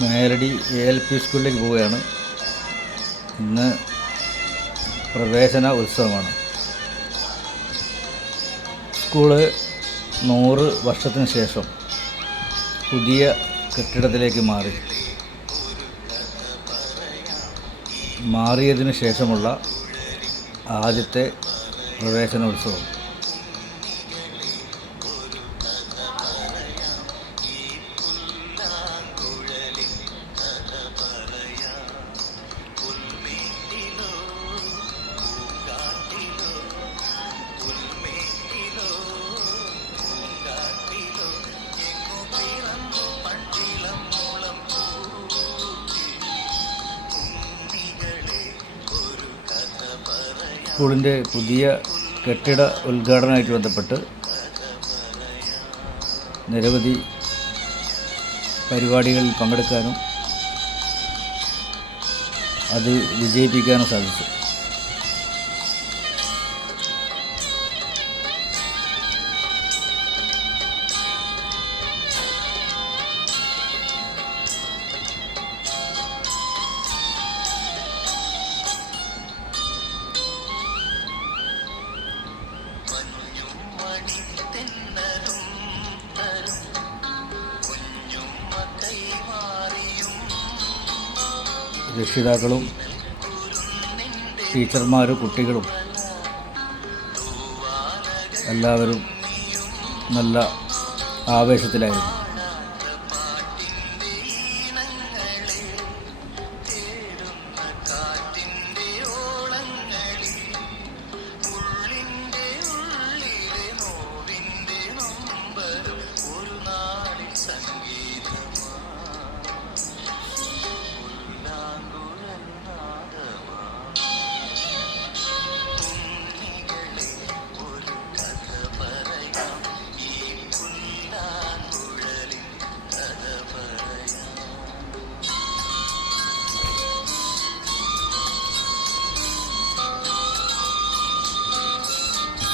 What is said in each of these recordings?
Meladi ALP സ്കൂളിലേക്ക് പോവുകയാണ്. ഇന്ന് പ്രവേശന ഉത്സവമാണ്. സ്കൂള് 100 വർഷത്തിന് ശേഷം പുതിയ കെട്ടിടത്തിലേക്ക് മാറിയതിനു ശേഷമുള്ള ആദ്യത്തെ പ്രവേശനോത്സവം. സ്കൂളിൻ്റെ പുതിയ കെട്ടിട ഉദ്ഘാടനവുമായിട്ട് ബന്ധപ്പെട്ട് നിരവധി പരിപാടികളിൽ പങ്കെടുക്കാനും അത് വിജയിപ്പിക്കാനും സാധിച്ചു. രക്ഷിതാക്കളും ടീച്ചർമാരും കുട്ടികളും എല്ലാവരും നല്ല ആവേശത്തിലായിരുന്നു.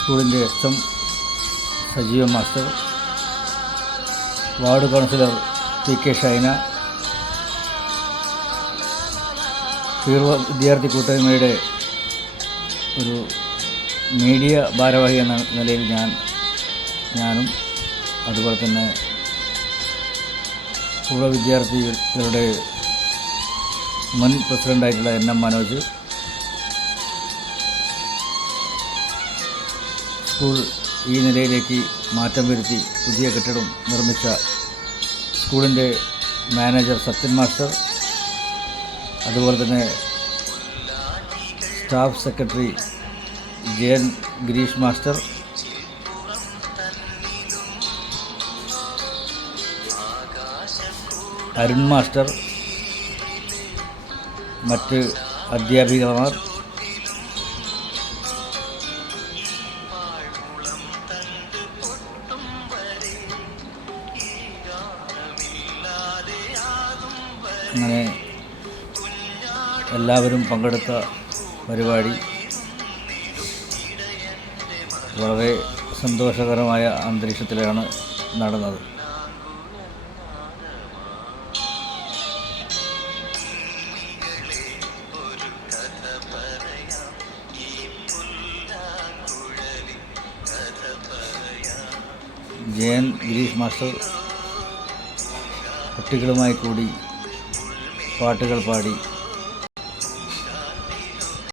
സ്കൂളിൻ്റെ SM സജീവ master, ward councillor TK Shaina, പൂർവ്വ വിദ്യാർത്ഥി കൂട്ടായ്മയുടെ ഒരു മീഡിയ ഭാരവാഹി എന്ന നിലയിൽ ഞാനും അതുപോലെ തന്നെ പൂർവ്വ വിദ്യാർത്ഥികളുടെ മുൻ പ്രസിഡൻ്റായിട്ടുള്ള NM മനോജ്, സ്കൂൾ ഈ നിലയിലേക്ക് മാറ്റം വരുത്തി പുതിയ കെട്ടിടം നിർമ്മിച്ച സ്കൂളിൻ്റെ മാനേജർ സത്യൻ മാസ്റ്റർ, അതുപോലെ തന്നെ staff secretary JN Girish master, Arun master, മറ്റ് അധ്യാപികമാർ, അങ്ങനെ എല്ലാവരും പങ്കെടുത്ത പരിപാടി വളരെ സന്തോഷകരമായ അന്തരീക്ഷത്തിലാണ് നടന്നത്. JN ഗിരീഷ് മാസ്റ്റർ കുട്ടികളുമായി കൂടി പാട്ടുകൾ പാടി